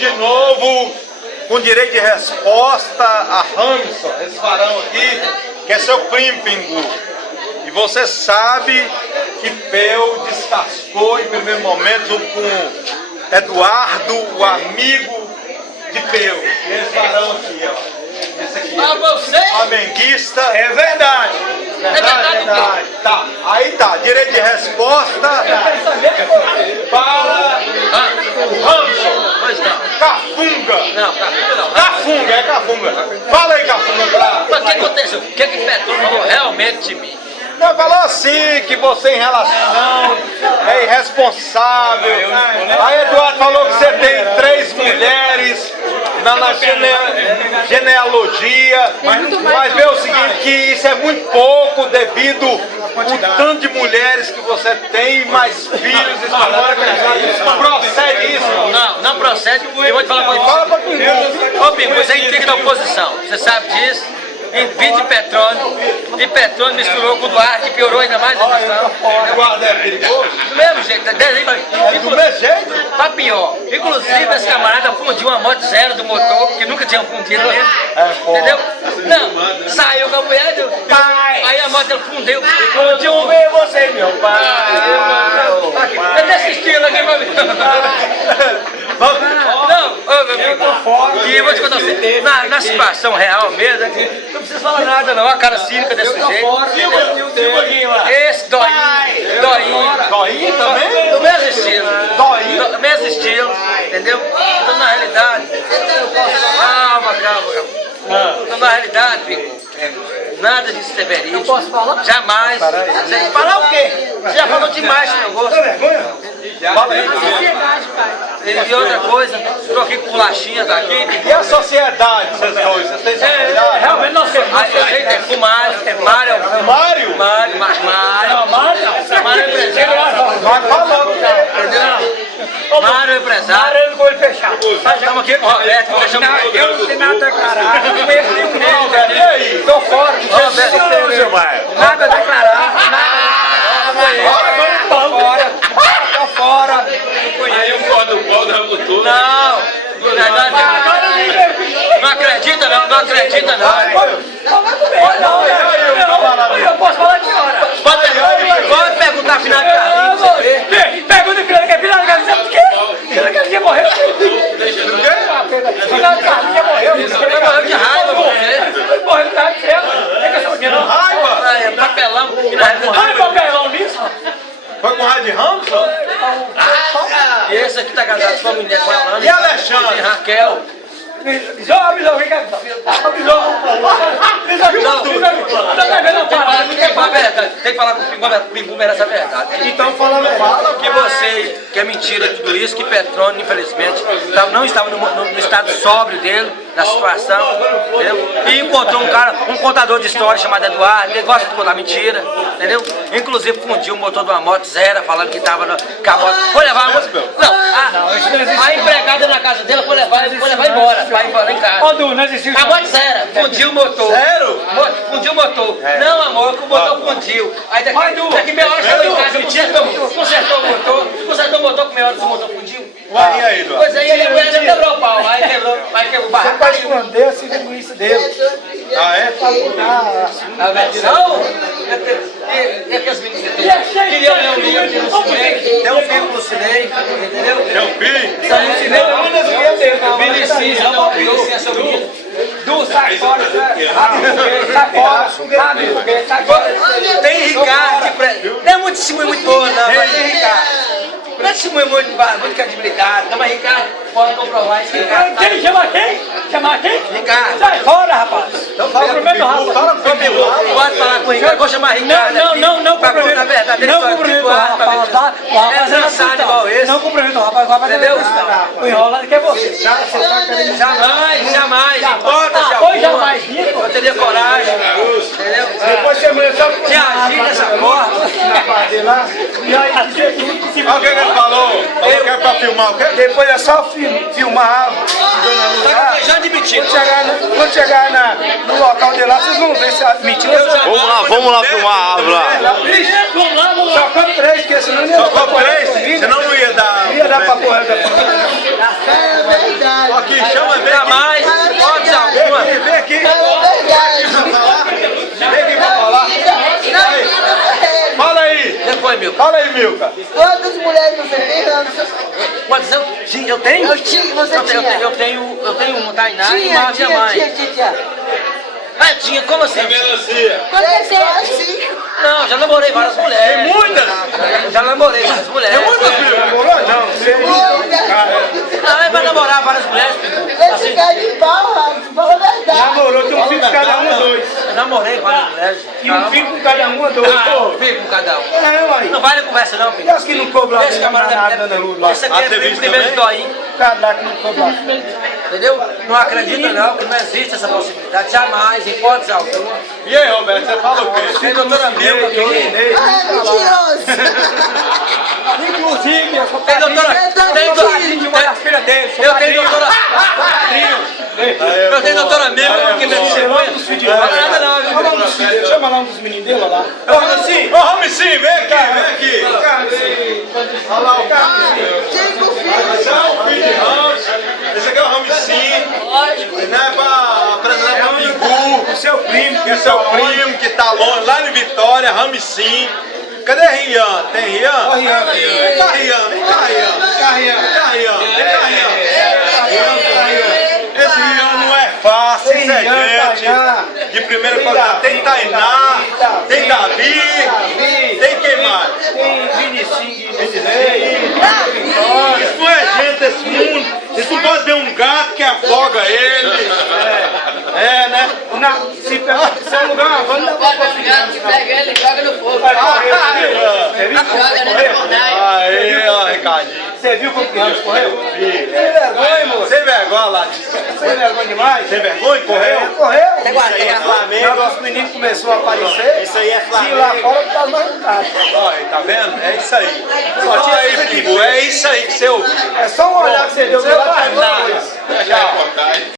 de novo com direito de resposta a Hamilton, esse varão aqui, que é seu primo, Pingu. E você sabe que Peu descascou em primeiro momento junto com Eduardo, o amigo de Peu. Esse varão aqui, ó. Esse aqui, flamenguista. É verdade. Verdade. Tá, aí tá, direito de resposta para o Hamilton. Cafunga. Não, Cafunga não. Cafunga, é Cafunga. Fala aí, Cafunga, Mas o que aconteceu? O que Petro falou realmente de mim? Não, falou assim, que você em relação é irresponsável. Aí Eduardo falou que você tem 3 mulheres na genealogia. Mas vê o seguinte, que isso é muito pouco devido ao tanto de mulheres que você tem, mais filhos. Procede isso? Não procede. Eu vou te falar uma coisa. Fala pra Pingu. Ô Pingu, você é intriga da oposição. Você sabe disso? Em vídeo de Petrônio, e Petrônio misturou com o Duarte e piorou ainda mais a questão. Eduardo é perigoso? Do mesmo jeito, Do mesmo jeito? Tá pior. Inclusive, esse camarada fundiu uma moto zero do motor, que nunca tinha fundido mesmo. Entendeu? Não, saiu com a mulher do pai. Aí a moto ele fundiu. Fundiu ver você, meu pai. É desse estilo aqui, meu amigo. Não, eu tô fora. E eu vou te contar assim, na situação real mesmo, não precisa falar nada não, a cara cínica desse jeito. Esse Doinho também? Do mesmo estilo. Do mesmo estilo, entendeu? Então na realidade, calma. Então na realidade, Pingu, nada disso é verídico. Não posso falar? Jamais. Falar o quê? Você já falou demais do meu gosto. Fala aí. A sociedade, pai. E outra coisa, estou aqui com bolachinhas daqui. E a sociedade, vocês dois? Vocês têm sociedade? Realmente nós somos. Com o Mário. Mário? Mário é empresário. Vai falando. Entendeu? Mário é empresário. Eu não vou fechar. Estamos aqui com o Roberto. Eu não tenho nada a declarar. Eu não conheço nenhum deles. E aí? Tô fora. Nada a declarar. Tô fora. Aí o pó do pau da Rabutura. Não, não acredita não. Eu posso falar de hora. Pode perguntar a final de Carlinhos pra você ver. Pergunta que é final de Carlinhos, sabe por quê? Final de Carlinhos morreu. Final de Carlinhos morreu. Ele morreu de raiva com você. Morreu de raiva. Não é que não? Raiva? Papelão. Papelão nisso? Foi com o Rádio Hamilton? E esse aqui tá casado com uma mulher com a Alana. E Alexandre? E Raquel. Avisou, vem cá. Tem que falar com o Pingu merece a verdade. Então fala Que você, que é mentira tudo isso, que Petrônio, infelizmente, não estava no estado sóbrio dele, na situação, entendeu? E encontrou um contador de história chamado Eduardo, ele gosta de contar mentira, entendeu? Inclusive fundiu o motor de uma moto zero, falando que estava com a moto. Foi levar a moto. Não, a empregada na casa dele foi levar embora. Vai embora em casa. Ó, Du, não existiu. A moto zero, fundiu o motor. Zero? Fundiu o motor. Não, amor, que o motor fundiu. Aí daqui meia hora chegou em casa, consertou o motor, com meia hora o motor fundiu. E aí, Eduardo? Pois aí, a mulher quebrou o pau, aí quebrou o barraco. Vai esconder a linguiça dele. Ah, é? A versão? E aqueles meninos que tem? Queria ler um livro no Cinei, tem um filme no Cinei, entendeu? É o filho? Saiu no Cinei, Vinicinho, não, Vinicinho é seu menino. Du, sai fora. Sai fora. Tem Ricardo, não é muito testemunho muito boa não, mas tem Ricardo. Não é testemunho muito credibilidade, não, mas Ricardo pode comprovar isso. Quem? Chama quem? Chama quem? Ricardo. Sai fora, rapaz. Então fala Cumprimento com o rápido. Pode falar com o Ricardo, vou chamar Ricardo. Não pra contar a verdade. Não cumprimento o rapaz, tá? O rapaz é dançado igual esse. Não cumprimento o rapaz, entendeu? O enrolado que é você. Jamais, importa se Foi jamais rico. eu teria coragem, entendeu? Depois você amanhã só De agir dessa forma. Olha o que ele falou. Falou que é pra filmar o quê? Depois é só filmar a árvore. Tá gaguejando de mentira. Quando chegar no local de lá, vocês vão ver se é mentira. Vamos lá filmar a árvore lá. Só com 3, porque senão não ia Só dar pra com 3? Senão não ia dar. Ia dar pra correr. É verdade. Milka? Fala aí, Milka. Quantas mulheres você tem, Ramson? Quantas eu tenho? Eu tinha, você tinha. Eu tenho uma, Tainá e Tinha, uma minha mãe. tinha. Ah, tinha, como assim? Melancia. Quantas você tem? Não, já namorei várias mulheres. Tem muitas? Já namorei várias mulheres. Tem muitas, Milka? Demorou não, você Não, é pra namorar várias mulheres. Esse canibal, Ramson, fala a verdade. namorou, tem um filho de cada um, dois. Eu namorei várias mulheres. E um filho com cada um, dois. Um filho com cada um. É, uai. Não vale conversa não, filho. E as que não cobram lá, Esse camarada nada na luz lá. Esse aqui Ah, é você o viu primeiro também? dói. O cara lá que não cobra lá. Entendeu? Não acredita não, que não existe essa possibilidade. Jamais, em hipótese alguma. E aí, Roberto, você fala o quê? Tem doutora Milka aqui. Ah, é mentiroso. Inclusive, eu sou Tem doutora... Tem de uma das filhas dele. Eu tenho doutora... Eu tenho doutora Milka que me disse... Não fala nada não, viu? Chama lá um dos meninos dele, olha lá. Ô, Ramicinho, vem aqui, vem aqui. Olha lá o Ramicinho. Cinco Esse filhos. é o filho de Ramicinho. Esse aqui é o Ramicinho. Não é pra apresentar pra Pingu. O seu primo, Que é seu primo que tá longe, lá em Vitória, Ramicinho. Cadê Rian? Tem Rian? Ó, Rian. Vem cá, Rian. Vem cá, Rian. Vem cá, Rian. Vem cá, Rian. Esse Rian não é fácil, isso é gente de primeira qualidade. Tem Tainá, tem Davi, tem quem mais? Tem Vinicinho, Isso não é gente desse mundo. Isso não pode ver um gato que afoga ele. É, né? Se pegar seu lugar, vamos dar uma Pega ele e joga no fogo. Aí, ó, Ricardinho. Você viu como que o Ramos correu? Vi. Sem vergonha, moço. Sem vergonha, lá. Sem vergonha demais. Sem vergonha, correu? Correu. Flamengo. Os meninos começaram a aparecer. Isso aí é E Flamengo. lá fora tá mais vontade. Olha aí, tá vendo? É isso aí. Olha aí, Pingu, é isso aí que você ouviu. É só um olhar que você deu do lado